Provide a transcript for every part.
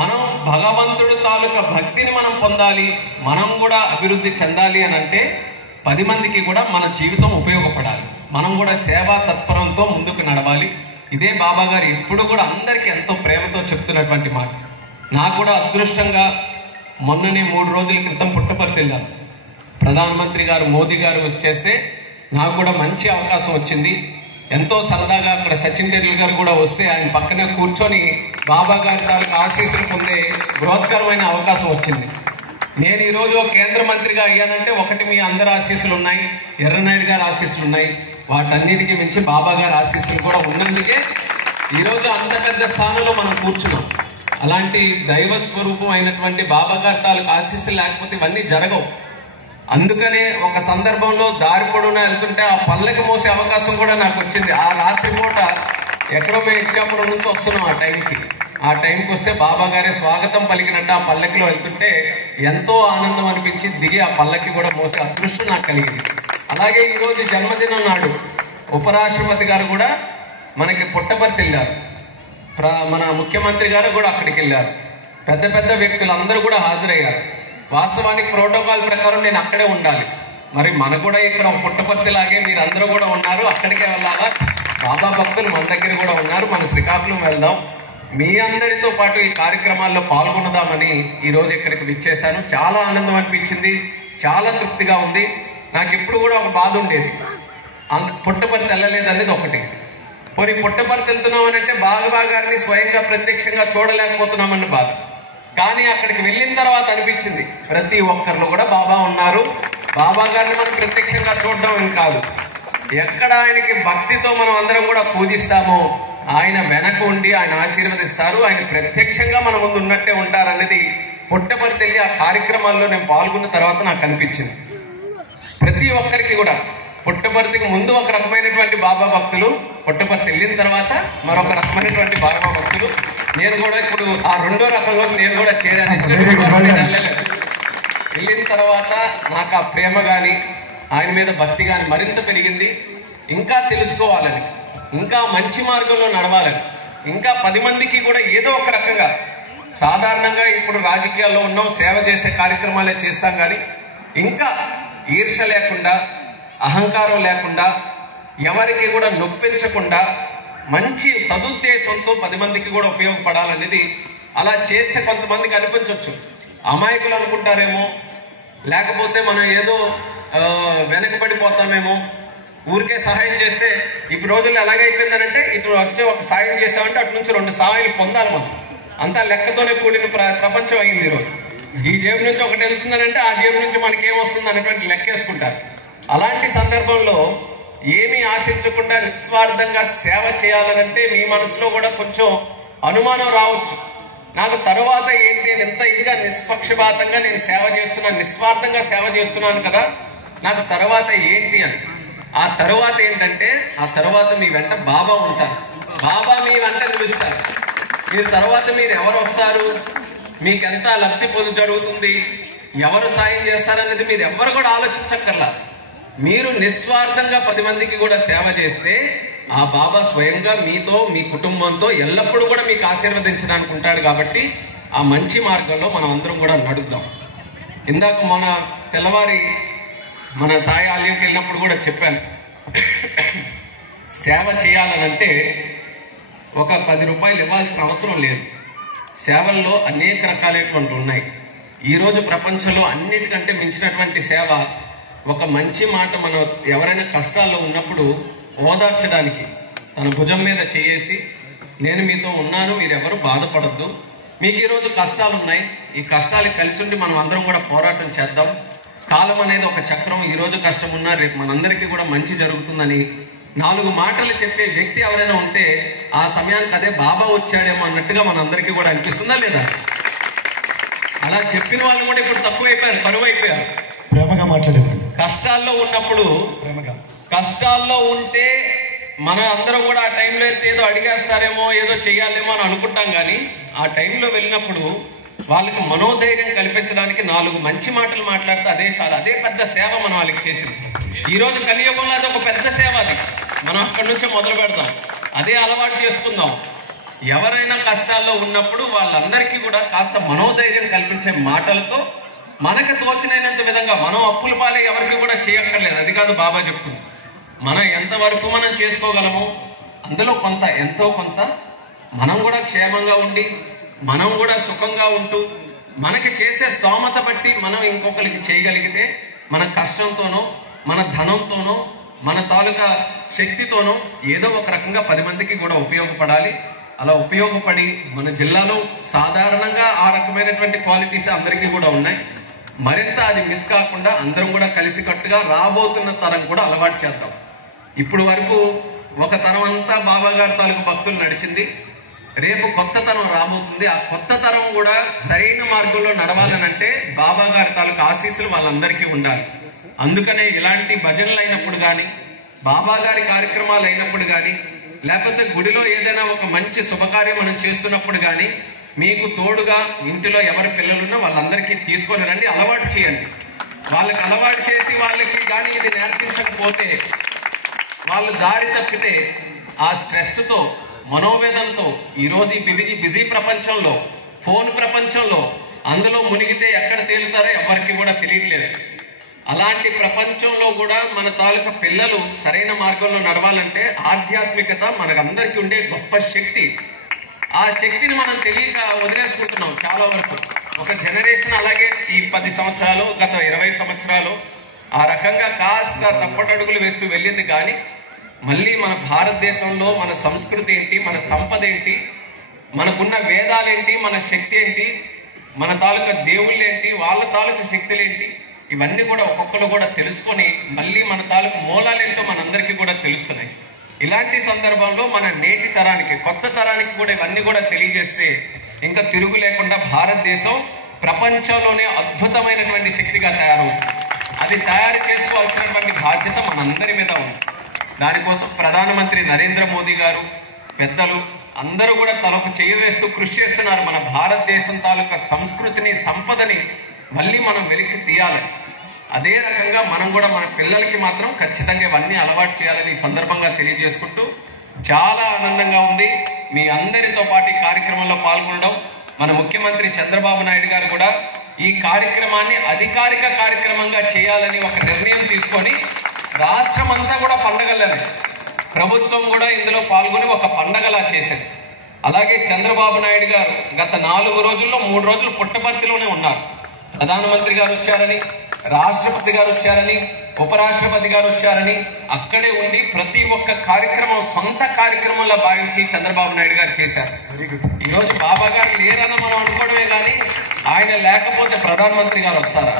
మనం భగవంతుడు తాలూకా భక్తిని మనం పొందాలి, మనం కూడా అభివృద్ధి చెందాలి అని అంటే 10 మందికి కూడా మన జీవితం ఉపయోగపడాలి. మనం కూడా సేవా తత్పరంతో ముందుకు నడవాలి. ఇదే బాబా గారు ఎప్పుడు కూడా అందరికీ ఎంతో ప్రేమతో చెప్తున్నటువంటి మాట. నాకు కూడా అదృష్టంగా మొన్ననే 3 రోజుల క్రితం పుట్టపర్తి వెళ్ళాను. ప్రధానమంత్రి గారు మోదీ గారు వచ్చేస్తే నాకు కూడా మంచి అవకాశం వచ్చింది. ఎంతో సరదాగా అక్కడ సచిన్ టెండూల్కర్ గారు కూడా వస్తే ఆయన పక్కనే కూర్చొని బాబా గారి తాలూకు ఆశీస్సులు పొందే బృహత్కరమైన అవకాశం వచ్చింది. నేను ఈరోజు ఒక కేంద్ర మంత్రిగా అయ్యానంటే ఒకటి మీ అందరి ఆశీస్సులు ఉన్నాయి, ఎర్రనాయుడు గారి ఆశీస్సులు ఉన్నాయి. వాటన్నిటికీ మించి బాబా గారి ఆశీస్సులు కూడా ఉన్నందుకే ఈరోజు అంత పెద్ద స్థానంలో మనం కూర్చున్నాం. అలాంటి దైవ స్వరూపం అయినటువంటి బాబా గారి తాలూకు ఆశీస్సులు లేకపోతే ఇవన్నీ జరగవు. అందుకనే ఒక సందర్భంలో దారి పొడవునా వెళ్తుంటే ఆ పల్లకి మోసే అవకాశం కూడా నాకు వచ్చింది. ఆ రాత్రి పూట ఎక్కడో మేము ఇచ్చాపురం నుంచి వస్తున్నాం. ఆ టైంకి వస్తే బాబా గారే స్వాగతం పలికినట్టు ఆ పల్లకిలో వెళ్తుంటే ఎంతో ఆనందం అనిపించి దిగి ఆ పల్లకి కూడా మోసే అదృష్టం నాకు కలిగింది. అలాగే ఈరోజు జన్మదినం నాడు ఉపరాష్ట్రపతి గారు కూడా మనకి పుట్టపర్తి వెళ్ళారు. మన ముఖ్యమంత్రి గారు కూడా అక్కడికి వెళ్ళారు. పెద్ద పెద్ద వ్యక్తులు అందరూ కూడా హాజరయ్యారు. వాస్తవానికి ప్రోటోకాల్ ప్రకారం నేను అక్కడే ఉండాలి. మరి మన కూడా ఇక్కడ పుట్టపర్తి లాగే మీరందరూ కూడా ఉన్నారు, అక్కడికే వెళ్ళాలా? బాబా భక్తులు మన దగ్గర కూడా ఉన్నారు, మన శ్రీకాకుళం వెళ్దాం, మీ అందరితో పాటు ఈ కార్యక్రమాల్లో పాల్గొనదామని ఈరోజు ఇక్కడికి విచ్చేశాను. చాలా ఆనందం అనిపించింది, చాలా తృప్తిగా ఉంది. నాకు ఎప్పుడు కూడా ఒక బాధ ఉండేది, పుట్టపర్తి వెళ్ళలేదు అనేది ఒకటి. పోనీ పుట్టపర్తి వెళ్తున్నాం అని అంటే బాబా గారిని స్వయంగా ప్రత్యక్షంగా చూడలేకపోతున్నామన్న బాధ. కానీ అక్కడికి వెళ్ళిన తర్వాత అనిపించింది ప్రతి ఒక్కరిలో కూడా బాబా ఉన్నారు. బాబా గారిని మనం ప్రత్యక్షంగా చూడడం అని కాదు, ఎక్కడ ఆయనకి భక్తితో మనం అందరం కూడా పూజిస్తామో ఆయన వెనక ఉండి ఆయన ఆశీర్వదిస్తారు, ఆయన ప్రత్యక్షంగా మన ముందు ఉన్నట్టే ఉంటారనేది పుట్టపర్తి వెళ్ళి ఆ కార్యక్రమాల్లో నేను పాల్గొన్న తర్వాత నాకు అనిపించింది. ప్రతి ఒక్కరికి కూడా పుట్టపర్తికి ముందు ఒక రకమైనటువంటి బాబా భక్తులు, పుట్టపర్తి వెళ్ళిన తర్వాత మరొక రకమైనటువంటి బాబా భక్తులు. నేను కూడా ఇప్పుడు ఆ రెండో రకంలోకి నేను కూడా చేరాను. వెళ్ళిన తర్వాత నాకు ఆ ప్రేమ కానీ ఆయన మీద భక్తి కానీ మరింత పెరిగింది. ఇంకా తెలుసుకోవాలని, ఇంకా మంచి మార్గంలో నడవాలని, ఇంకా 10 మందికి కూడా ఏదో ఒక రకంగా, సాధారణంగా ఇప్పుడు రాజకీయాల్లో ఉన్నాం, సేవ చేసే కార్యక్రమాలే చేస్తాం, కానీ ఇంకా ఈర్ష లేకుండా, అహంకారం లేకుండా, ఎవరికి కూడా నొప్పించకుండా మంచి సదుద్దేశంతో 10 మందికి కూడా ఉపయోగపడాలనేది. అలా చేస్తే కొంతమందికి అనిపించవచ్చు, అమాయకులు అనుకుంటారేమో, లేకపోతే మనం ఏదో వెనకబడిపోతామేమో, ఊరికే సహాయం చేస్తే. ఇప్పుడు రోజుల్లో ఎలాగైపోయిందనంటే ఇటు వచ్చి ఒక సాయం చేసామంటే అటు నుంచి 2 సహాయాలు పొందాలి మనం. అంతా లెక్కతోనే కూడిన ప్రపంచం అయింది ఈరోజు. ఈ జేబు నుంచి ఒకటి వెళ్తుందనంటే ఆ జేబు నుంచి మనకేమొస్తుంది అనేటువంటి లెక్కేసుకుంటారు. అలాంటి సందర్భంలో ఏమీ ఆశించకుండా నిస్వార్థంగా సేవ చేయాలనంటే మీ మనసులో కూడా కొంచెం అనుమానం రావచ్చు. నాకు తరువాత ఏంటి, నేను ఎంత ఇదిగా నిష్పక్షపాతంగా నేను సేవ చేస్తున్నాను, నిస్వార్థంగా సేవ చేస్తున్నాను కదా, నాకు తర్వాత ఏంటి అని. ఆ తర్వాత ఏంటంటే, ఆ తర్వాత మీ వెంట బాబా ఉంటారు, బాబా మీ వెంట నిలుస్తారు. మీరు తర్వాత మీరు ఎవరు వస్తారు, మీకెంత లబ్ధి జరుగుతుంది, ఎవరు సాయం చేస్తారనేది మీరు ఎవరు కూడా ఆలోచించక్కర్లా. మీరు నిస్వార్థంగా 10 మందికి కూడా సేవ చేస్తే ఆ బాబా స్వయంగా మీతో, మీ కుటుంబంతో ఎల్లప్పుడూ కూడా మీకు ఆశీర్వదించడానికి ఉంటాడు. కాబట్టి ఆ మంచి మార్గంలో మనం అందరం కూడా నడుద్దాం. ఇందాక మన తెల్లవారి మన సాయి ఆలయంకి వెళ్ళినప్పుడు కూడా చెప్పాను, సేవ చేయాలనంటే ఒక 10 రూపాయలు ఇవ్వాల్సిన అవసరం లేదు. సేవల్లో అనేక రకాలైనటువంటి ఉన్నాయి. ఈరోజు ప్రపంచంలో అన్నిటికంటే మించినటువంటి సేవ ఒక మంచి మాట. మనం ఎవరైనా కష్టాల్లో ఉన్నప్పుడు ఓదార్చడానికి తన భుజం మీద చేసి, నేను మీతో ఉన్నాను, మీరెవరు బాధపడద్దు, మీకు ఈరోజు కష్టాలు ఉన్నాయి, ఈ కష్టాలకు కలిసి ఉండి మనం అందరం కూడా పోరాటం చేద్దాం. కాలం అనేది ఒక చక్రం, ఈరోజు కష్టం ఉన్నా రేపు మనందరికీ కూడా మంచి జరుగుతుందని 4 మాటలు చెప్పే వ్యక్తి ఎవరైనా ఉంటే ఆ సమయానికి అదే బాబా వచ్చాడేమో అన్నట్టుగా మనందరికీ కూడా అనిపిస్తుందా లేదా? అలా చెప్పిన వాళ్ళు కూడా ఇప్పుడు తక్కువైపోయారు, కరువైపోయారు. ప్రేమగా మాట్లాడేవారు. కష్టాల్లో ఉన్నప్పుడు, కష్టాల్లో ఉంటే మనం అందరం కూడా ఆ టైంలో వెళ్తే ఏదో అడిగేస్తారేమో, ఏదో చెయ్యాలేమో అని అనుకుంటాం. కానీ ఆ టైంలో వెళ్ళినప్పుడు వాళ్ళకి మనోధైర్యం కల్పించడానికి 4 మంచి మాటలు మాట్లాడితే అదే చాలా, అదే పెద్ద సేవ మనం వాళ్ళకి చేసింది. ఈరోజు కలియుగంలో అది ఒక పెద్ద సేవ. అది మనం అక్కడి నుంచే మొదలు పెడదాం, అదే అలవాటు చేసుకుందాం. ఎవరైనా కష్టాల్లో ఉన్నప్పుడు వాళ్ళందరికీ కూడా కాస్త మనోధైర్యం కల్పించే మాటలతో మనకు తోచినైనంత విధంగా, మనం అప్పుల పాలే ఎవరికి కూడా చేయక్కర్లేదు, అది కాదు బాబా చెప్తుంది. మనం ఎంతవరకు మనం చేసుకోగలమో అందులో కొంత, ఎంతో కొంత మనం కూడా క్షేమంగా ఉండి, మనం కూడా సుఖంగా ఉంటూ, మనకి చేసే స్తోమత బట్టి మనం ఇంకొకరికి చేయగలిగితే, మన కష్టంతోనో మన ధనంతోనో మన తాలూకా శక్తితోనో ఏదో ఒక రకంగా 10 మందికి కూడా ఉపయోగపడాలి. అలా ఉపయోగపడి మన జిల్లాలో సాధారణంగా ఆ రకమైనటువంటి క్వాలిటీస్ అందరికీ కూడా ఉన్నాయి. మరింత అది మిస్ కాకుండా అందరం కూడా కలిసికట్టుగా రాబోతున్న తరం కూడా అలవాటు చేద్దాం. ఇప్పుడు వరకు ఒక తరం అంతా బాబా గారి తాలూకు భక్తులు నడిచింది. రేపు కొత్త తరం రాబోతుంది. ఆ కొత్త తరం కూడా సరైన మార్గంలో నడవాలనంటే బాబా గారి తాలూకు ఆశీస్సులు వాళ్ళందరికీ ఉండాలి. అందుకనే ఇలాంటి భజనలు అయినప్పుడు కానీ, బాబా గారి కార్యక్రమాలు అయినప్పుడు కానీ, లేకపోతే గుడిలో ఏదైనా ఒక మంచి శుభకార్యం మనం చేస్తున్నప్పుడు కానీ, మీకు తోడుగా ఇంటిలో ఎవరి పిల్లలున్నా వాళ్ళందరికీ తీసుకొని రండి, అలవాటు చేయండి. వాళ్ళకి అలవాటు చేసి వాళ్ళకి కానీ ఇది నేర్పించకపోతే, వాళ్ళు దారి తప్పితే ఆ స్ట్రెస్తో, మనోవేదనతో ఈరోజు ఈ బిజీ ప్రపంచంలో, ఫోన్ ప్రపంచంలో అందులో మునిగితే ఎక్కడ తేలుతారో ఎవరికి కూడా తెలియట్లేదు. అలాంటి ప్రపంచంలో కూడా మన తాలూకా పిల్లలు సరైన మార్గంలో నడవాలంటే ఆధ్యాత్మికత మనకందరికీ ఉండే గొప్ప శక్తి. ఆ శక్తిని మనం తెలియక వదిలేసుకుంటున్నాం చాలా వరకు. ఒక జనరేషన్ అలాగే ఈ 10 సంవత్సరాలు, గత 20 సంవత్సరాలు ఆ రకంగా కాస్త తప్పటడుగులు వేస్తూ వెళ్ళింది. కానీ మళ్ళీ మన భారతదేశంలో మన సంస్కృతి ఏంటి, మన సంపద ఏంటి, మనకున్న వేదాలేంటి, మన శక్తి ఏంటి, మన తాలూకా దేవుళ్ళు ఏంటి, వాళ్ళ తాలూకా శక్తులేంటి, ఇవన్నీ కూడా ఒక్కొక్కరు కూడా తెలుసుకొని మళ్ళీ మన తాలూకు మూలాలేంటో మనందరికీ కూడా తెలుస్తున్నాయి. ఇలాంటి సందర్భంలో మన నేటి తరానికి, కొత్త తరానికి కూడా ఇవన్నీ కూడా తెలియజేస్తే ఇంకా తిరుగు లేకుండా భారతదేశం ప్రపంచంలోనే అద్భుతమైనటువంటి శక్తిగా తయారవుతుంది. అది తయారు చేసుకోవాల్సినటువంటి బాధ్యత మనందరి మీద ఉంది. దానికోసం ప్రధానమంత్రి నరేంద్ర మోదీ గారు, పెద్దలు అందరూ కూడా తలొక చేయి వేస్తూ కృషి చేస్తున్నారు. మన భారతదేశం తాలూకా సంస్కృతిని, సంపదని మళ్ళీ మనం వెలికి తీయాలి. అదే రకంగా మనం కూడా మన పిల్లలకి మాత్రం ఖచ్చితంగా ఇవన్నీ అలవాటు చేయాలని ఈ సందర్భంగా తెలియజేసుకుంటూ, చాలా ఆనందంగా ఉంది మీ అందరితో పాటు ఈ కార్యక్రమంలో పాల్గొనడం. మన ముఖ్యమంత్రి చంద్రబాబు నాయుడు గారు కూడా ఈ కార్యక్రమాన్ని అధికారిక కార్యక్రమంగా చేయాలని ఒక నిర్ణయం తీసుకొని రాష్ట్రం అంతా కూడా పండగలని, ప్రభుత్వం కూడా ఇందులో పాల్గొని ఒక పండగలా చేసింది. అలాగే చంద్రబాబు నాయుడు గారు గత 4 రోజుల్లో 3 రోజులు పుట్టపర్తిలోనే ఉన్నారు. ప్రధానమంత్రి గారు వచ్చారని, రాష్ట్రపతి గారు వచ్చారని, ఉపరాష్ట్రపతి గారు వచ్చారని అక్కడే ఉండి ప్రతి ఒక్క కార్యక్రమం సొంత కార్యక్రమంలో భావించి చంద్రబాబు నాయుడు గారు చేశారు. ఈరోజు బాబా గారు లేరని మనం అనుకోవడమే కానీ, ఆయన లేకపోతే ప్రధానమంత్రి గారు వస్తారా,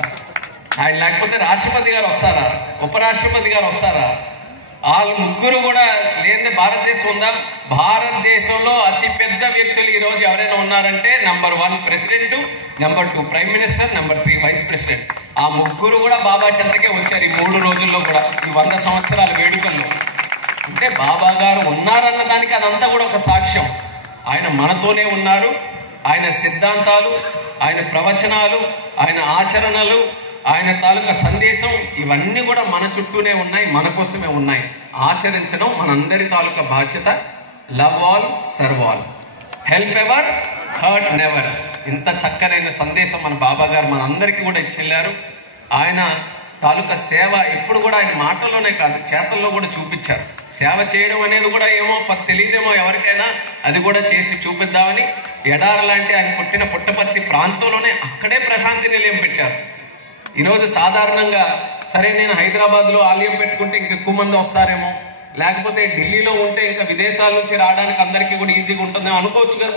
ఆయన లేకపోతే రాష్ట్రపతి గారు వస్తారా, ఉపరాష్ట్రపతి గారు వస్తారా? వాళ్ళు ముగ్గురు కూడా లేని భారతదేశం ఉందా? భారతదేశంలో అతి పెద్ద వ్యక్తులు ఈ రోజు ఎవరైనా ఉన్నారంటే number 1 president, number 2 prime minister, number 3 vice president. ఆ ముగ్గురు కూడా బాబా చెంతకే వచ్చారు ఈ 3 రోజుల్లో కూడా, ఈ 100 సంవత్సరాల వేడుకల్లో. అంటే బాబా గారు ఉన్నారన్న దానికి అదంతా కూడా ఒక సాక్ష్యం. ఆయన మనతోనే ఉన్నారు. ఆయన సిద్ధాంతాలు, ఆయన ప్రవచనాలు, ఆయన ఆచరణలు, ఆయన తాలూకా సందేశం ఇవన్నీ కూడా మన చుట్టూనే ఉన్నాయి, మన కోసమే ఉన్నాయి. ఆచరించడం మనందరి తాలూకా బాధ్యత. Love all, serve all, help ever, hurt never. ఇంత చక్కనైన సందేశం మన బాబా గారు మనందరికీ కూడా ఇచ్చెళ్ళారు. ఆయన తాలూకా సేవ ఎప్పుడు కూడా ఆయన మాటల్లోనే కాదు, చేతల్లో కూడా చూపించారు. సేవ చేయడం అనేది కూడా ఏమో తెలియదేమో ఎవరికైనా, అది కూడా చేసి చూపిద్దామని ఎడారి లాంటి ఆయన పుట్టిన పుట్టపర్తి ప్రాంతంలోనే అక్కడే ప్రశాంతి నిలయం పెట్టారు. ఈరోజు సాధారణంగా సరే నేను హైదరాబాద్లో ఆలయం పెట్టుకుంటే ఇంక ఎక్కువ మంది వస్తారేమో, లేకపోతే ఢిల్లీలో ఉంటే ఇంకా విదేశాల నుంచి రావడానికి అందరికీ కూడా ఈజీగా ఉంటుందేమో అనుకోవచ్చు కదా.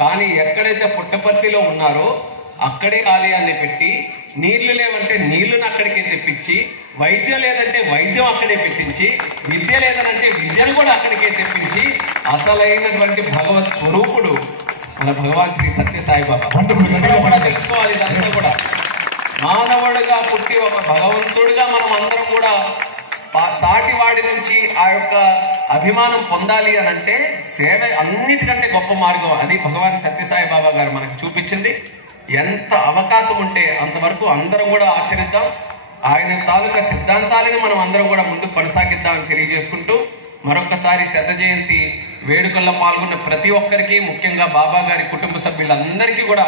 కానీ ఎక్కడైతే పుట్టపర్తిలో ఉన్నారో అక్కడే ఆలయాన్ని పెట్టి, నీళ్లు లేవంటే నీళ్లను అక్కడికే తెప్పించి, వైద్యం లేదంటే వైద్యం అక్కడే పెట్టించి, విద్య లేదనంటే విద్యను కూడా అక్కడికే తెప్పించి, అసలైనటువంటి భగవత్ స్వరూపుడు మన భగవాన్ శ్రీ సత్య సాయిబాబా. కూడా తెలుసుకోవాలి. ఇదంతా కూడా మానవుడిగా పుట్టి ఒక భగవంతుడిగా మనం అందరం కూడా సాటి వాడి నుంచి ఆ యొక్క అభిమానం పొందాలి అని అంటే సేవ అన్నిటికంటే గొప్ప మార్గం. అది భగవాన్ సత్యసాయి బాబా గారు మనకు చూపించింది. ఎంత అవకాశం ఉంటే అంతవరకు అందరం కూడా ఆచరిద్దాం. ఆయన తాలూకా సిద్ధాంతాలను మనం అందరం కూడా ముందుకు కొనసాగిద్దామని తెలియజేసుకుంటూ, మరొకసారి శత జయంతి వేడుకల్లో పాల్గొన్న ప్రతి ఒక్కరికి, ముఖ్యంగా బాబా గారి కుటుంబ సభ్యులందరికీ కూడా